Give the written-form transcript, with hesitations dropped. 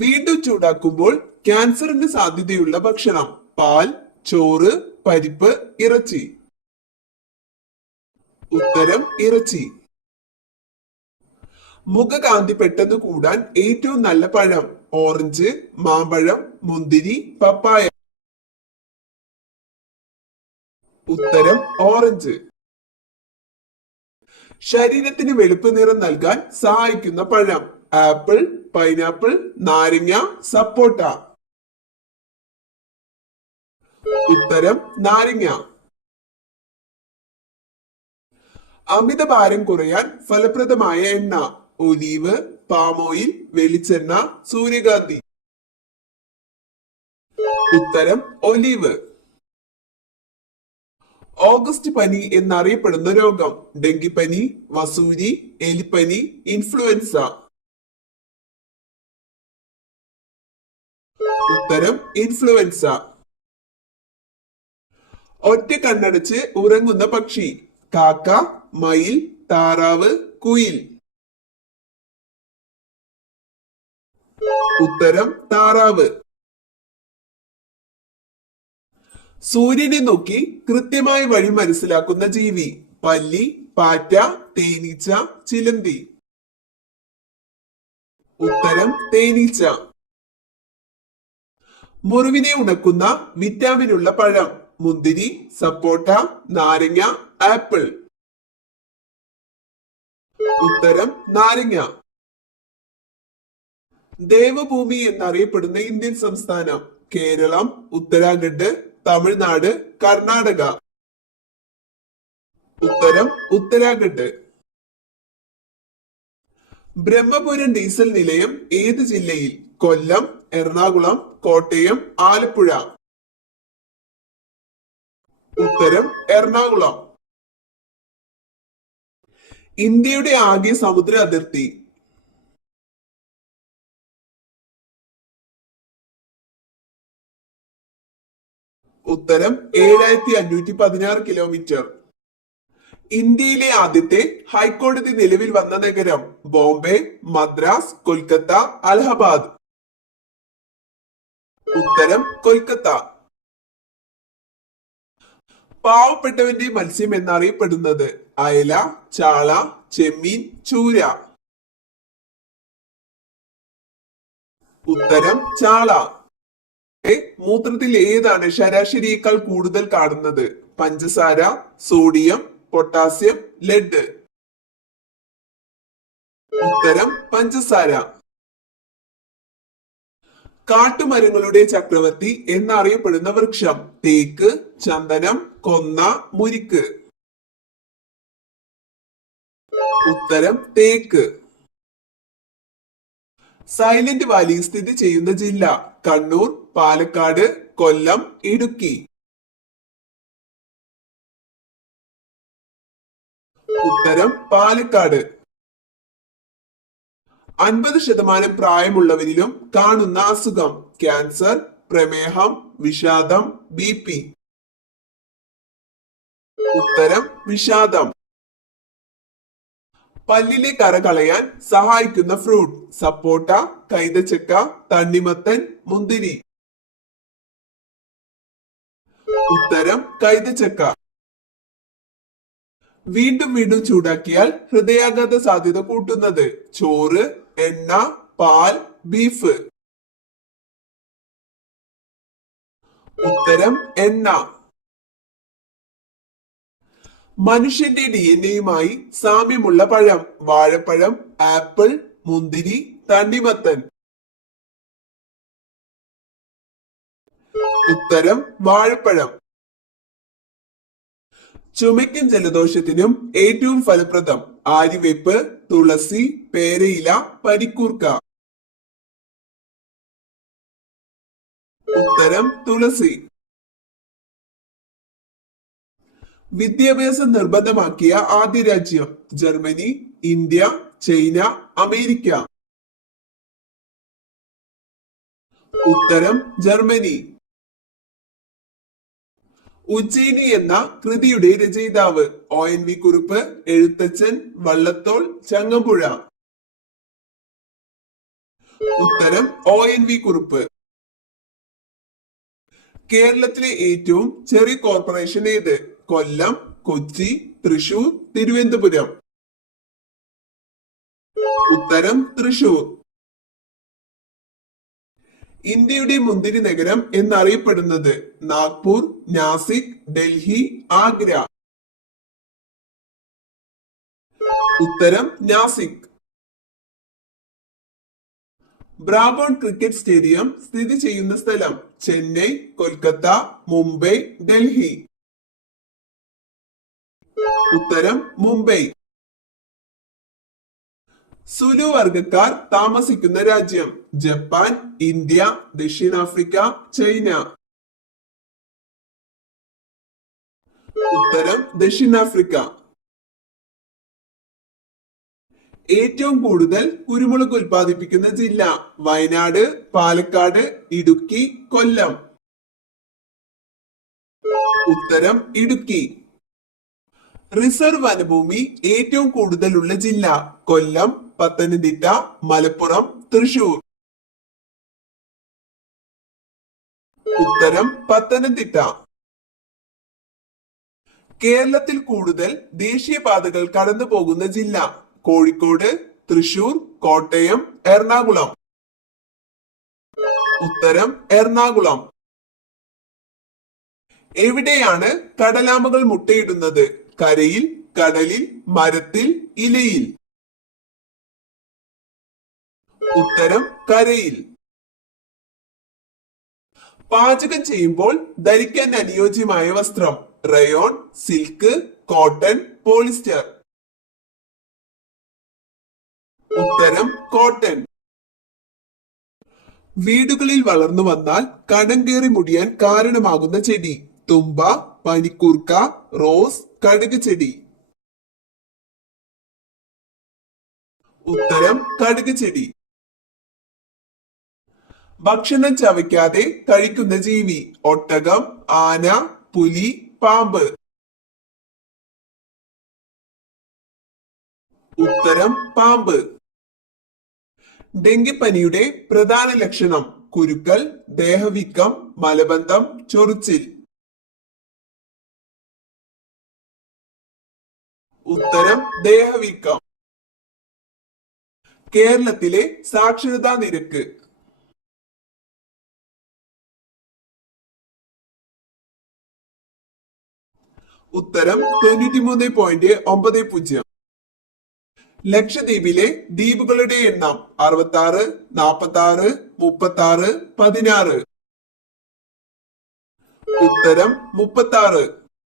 വീണ്ടും ചൂടാക്കുമ്പോൾ ക്യാൻസറിന് സാധ്യതയുള്ള ഭക്ഷണം: പാൽ, ചോറ്, പരിപ്പ്, ഇറച്ചി. ഉത്തരം ഇറച്ചി. മുഖകാന്തി പെട്ടെന്ന് കൂടാൻ ഏറ്റവും നല്ല പഴം: ഓറഞ്ച്, മാമ്പഴം, മുന്തിരി, പപ്പായ. ഉത്തരം ഓറഞ്ച്. ശരീരത്തിന് വെളുപ്പ് നിറം നൽകാൻ സഹായിക്കുന്ന പഴം: ആപ്പിൾ, പൈനാപ്പിൾ, നാരങ്ങ, സപ്പോട്ട. ഉത്തരം നാരങ്ങ. അമിതഭാരം കുറയാൻ ഫലപ്രദമായ എണ്ണ: ഒലീവ്, പാം ഓയിൽ, വെളിച്ചെണ്ണ, സൂര്യകാന്തി. ഉത്തരം ഒലീവ്. ഓഗസ്റ്റ് പനി എന്നറിയപ്പെടുന്ന രോഗം: ഡെങ്കിപ്പനി, വസൂരി, എലിപ്പനി, ഇൻഫ്ലുവൻസ. ഉത്തരം ഇൻഫ്ലുവൻസ. ഒറ്റ കണ്ണടച്ച് ഉറങ്ങുന്ന പക്ഷി: കാക്ക, മയിൽ, താറാവ്, കുയിൽ. ഉത്തരം താറാവ്. സൂര്യനെ നോക്കി കൃത്യമായി വഴി മനസ്സിലാക്കുന്ന ജീവി: പല്ലി, പാറ്റ, തേനീച്ച, ചിലന്തി. ഉത്തരം തേനീച്ച. മുറിവിനെ ഉണക്കുന്ന വിറ്റാമിനുള്ള പഴം: മുന്തിരി, സപ്പോട്ട, നാരങ്ങ, ആപ്പിൾ. ഉത്തരം നാരങ്ങ. ദേവഭൂമി എന്നറിയപ്പെടുന്ന ഇന്ത്യൻ സംസ്ഥാനം: കേരളം, ഉത്തരാഖണ്ഡ്, തമിഴ്നാട്, കർണാടക. ഉത്തരം ഉത്തരാഖണ്ഡ്. ബ്രഹ്മപുരം ഡീസൽ നിലയം ഏത് ജില്ലയിൽ? കൊല്ലം, എറണാകുളം, കോട്ടയം, ആലപ്പുഴ. ഉത്തരം എറണാകുളം. ഇന്ത്യയുടെ ആകെ സമുദ്ര അതിർത്തി? ഉത്തരം 7516 കിലോമീറ്റർ. ഇന്ത്യയിലെ ആദ്യത്തെ ഹൈക്കോടതി നിലവിൽ വന്ന നഗരം: ബോംബെ, മദ്രാസ്, കൊൽക്കത്ത, അലഹബാദ്. ഉത്തരം കൊൽക്കത്ത. പാവപ്പെട്ടവന്റെ മത്സ്യം എന്നറിയപ്പെടുന്നത്: അയല, ചാള, ചെമ്മീൻ, ചൂര. ഉത്തരം ചാള. മൂത്രത്തിൽ ഏതാണ് ശരാശരിയേക്കാൾ കൂടുതൽ കാണുന്നത്? പഞ്ചസാര, സോഡിയം, പൊട്ടാസ്യം, ലെഡ്. ഉത്തരം പഞ്ചസാര. കാട്ടുമരങ്ങളുടെ ചക്രവർത്തി എന്നറിയപ്പെടുന്ന വൃക്ഷം: തേക്ക്, ചന്ദനം, കൊന്ന, മുരിക്ക്. ഉത്തരം തേക്ക്. സൈലന്റ് വാലി സ്ഥിതി ചെയ്യുന്ന ജില്ല: കണ്ണൂർ, പാലക്കാട്, കൊല്ലം, ഇടുക്കി. ഉത്തരം പാലക്കാട്. 50% പ്രായമുള്ളവരിലും കാണുന്ന അസുഖം: ക്യാൻസർ, പ്രമേഹം, വിഷാദം, BP. ഉത്തരം വിഷാദം. പല്ലിലെ കറ കളയാൻ സഹായിക്കുന്ന ഫ്രൂട്ട്: സപ്പോട്ട, കൈതച്ചക്ക, തണ്ണിമത്തൻ, മുന്തിരി. ഉത്തരം കൈതച്ചക്ക. വീണ്ടും വീണ്ടും ചൂടാക്കിയാൽ ഹൃദയാഘാത സാധ്യത കൂട്ടുന്നത്: ചോറ്, എണ്ണ, പാൽ, ബീഫ്. ഉത്തരം എണ്ണ. മനുഷ്യന്റെ DNA സാമ്യമുള്ള പഴം: വാഴപ്പഴം, ആപ്പിൾ, മുന്തിരി, തണ്ണിമത്തൻ. ഉത്തരം വാഴപ്പഴം. ചുമയ്ക്കും ജലദോഷത്തിനും ഏറ്റവും ഫലപ്രദം: ആര്യവേപ്പ്, തുളസി, പേരയില, പനിക്കൂർക്ക. ഉത്തരം തുളസി. വിദ്യാഭ്യാസം നിർബന്ധമാക്കിയ ആദ്യ രാജ്യം: ജർമ്മനി, ഇന്ത്യ, ചൈന, അമേരിക്ക. ഉത്തരം ജർമ്മനി. ഉജ്ജയിനി എന്ന കൃതിയുടെ രചയിതാവ്: ONV കുറുപ്പ്, എഴുത്തച്ഛൻ, വള്ളത്തോൾ, ചങ്ങമ്പുഴ. ഉത്തരം ONV കുറുപ്പ്. കേരളത്തിലെ ഏറ്റവും ചെറിയ കോർപ്പറേഷൻ ഏത്? കൊല്ലം, കൊച്ചി, തൃശൂർ, തിരുവനന്തപുരം. ഉത്തരം തൃശൂർ. ഇന്ത്യയുടെ മുന്തിരി നഗരം എന്നറിയപ്പെടുന്നത്? നാഗ്പൂർ, നാസിക്, ഡൽഹി, ആഗ്ര. ഉത്തരം നാസിക്. ബ്രാബോൺ ക്രിക്കറ്റ് സ്റ്റേഡിയം സ്ഥിതി ചെയ്യുന്ന സ്ഥലം? ചെന്നൈ, കൊൽക്കത്ത, മുംബൈ, ഡൽഹി. ഉത്തരം മുംബൈ. സുലു വർഗക്കാർ താമസിക്കുന്ന രാജ്യം? ജപ്പാൻ, ഇന്ത്യ, ദക്ഷിണാഫ്രിക്ക, ചൈന. ഉത്തരം ദക്ഷിണാഫ്രിക്ക. ഏറ്റവും കൂടുതൽ കുരുമുളക് ഉൽപ്പാദിപ്പിക്കുന്ന ജില്ല? വയനാട്, പാലക്കാട്, ഇടുക്കി, കൊല്ലം. ഉത്തരം ഇടുക്കി. റിസർവ് വനഭൂമി ഏറ്റവും കൂടുതലുള്ള ജില്ല? കൊല്ലം, പത്തനംതിട്ട, മലപ്പുറം, തൃശൂർ. ഉത്തരം പത്തനംതിട്ട. കേരളത്തിൽ കൂടുതൽ ദേശീയപാതകൾ കടന്നു പോകുന്ന ജില്ല? കോഴിക്കോട്, തൃശൂർ, കോട്ടയം, എറണാകുളം. ഉത്തരം എറണാകുളം. എവിടെയാണ് കടലാമകൾ മുട്ടയിടുന്നത്? കരയിൽ, കടലിൽ, മരത്തിൽ, ഇലയിൽ. ഉത്തരം കരയിൽ. പാചകം ചെയ്യുമ്പോൾ ധരിക്കാൻ അനുയോജ്യമായ വസ്ത്രം? Rayon, silk, cotton, polyester. ഉത്തരം കോട്ടൺ. വീടുകളിൽ വളർന്നു വന്നാൽ കടം കയറി മുടിയാൻ കാരണമാകുന്ന ചെടി? തുമ്പ, പനിക്കൂർക്ക, റോസ്, കടുക് ചെടി. ഉത്തരം കടുക് ചെടി. ഭക്ഷണം ചവയ്ക്കാതെ കഴിക്കുന്ന ജീവി? ഒട്ടകം, ആന, പുലി, പാമ്പ്. ഉത്തരം പാമ്പ്. ഡെങ്കിപ്പനിയുടെ പ്രധാന ലക്ഷണം? കുരുക്കൾ, ദേഹവീക്കം, മലബന്ധം, ചൊറിച്ചിൽ. ഉത്തരം ദേഹവീക്കം. കേരളത്തിലെ സാക്ഷരതാ നിരക്ക്? ഉത്തരം 93.90. ലക്ഷദ്വീപിലെ ദ്വീപുകളുടെ എണ്ണം? 66, 46, 36, 16. ഉത്തരം 36.